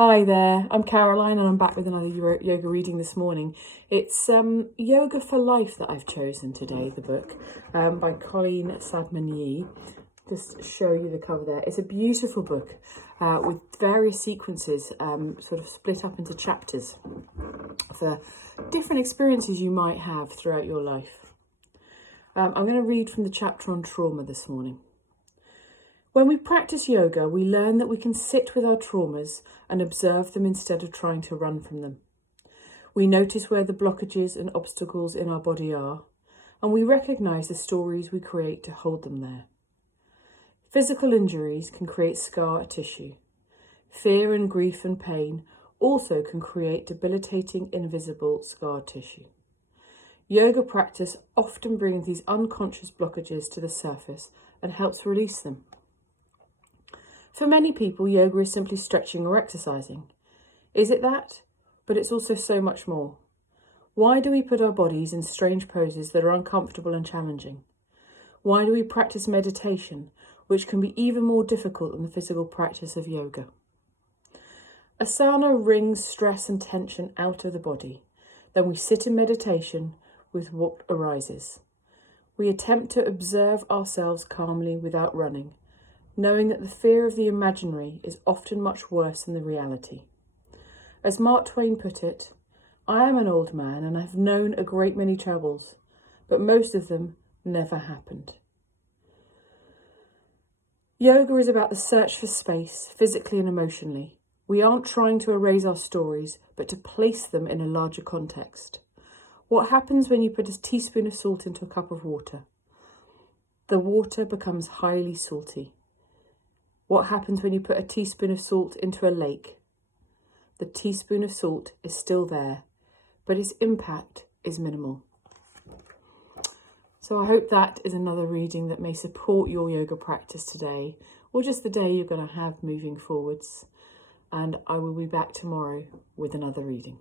Hi there, I'm Caroline and I'm back with another yoga reading this morning. It's Yoga for Life that I've chosen today, the book, by Colleen Saidman Yee. Just show you the cover there. It's a beautiful book with various sequences sort of split up into chapters for different experiences you might have throughout your life. I'm going to read from the chapter on trauma this morning. When we practice yoga, we learn that we can sit with our traumas and observe them instead of trying to run from them. We notice where the blockages and obstacles in our body are, and we recognise the stories we create to hold them there. Physical injuries can create scar tissue. Fear and grief and pain also can create debilitating invisible scar tissue. Yoga practice often brings these unconscious blockages to the surface and helps release them. For many people, yoga is simply stretching or exercising. Is it that? But it's also so much more. Why do we put our bodies in strange poses that are uncomfortable and challenging? Why do we practice meditation, which can be even more difficult than the physical practice of yoga? Asana wrings stress and tension out of the body. Then we sit in meditation with what arises. We attempt to observe ourselves calmly without running, knowing that the fear of the imaginary is often much worse than the reality. As Mark Twain put it, I am an old man and I have known a great many troubles, but most of them never happened. Yoga is about the search for space, physically and emotionally. We aren't trying to erase our stories, but to place them in a larger context. What happens when you put a teaspoon of salt into a cup of water? The water becomes highly salty. What happens when you put a teaspoon of salt into a lake? The teaspoon of salt is still there, but its impact is minimal. So I hope that is another reading that may support your yoga practice today, or just the day you're going to have moving forwards. And I will be back tomorrow with another reading.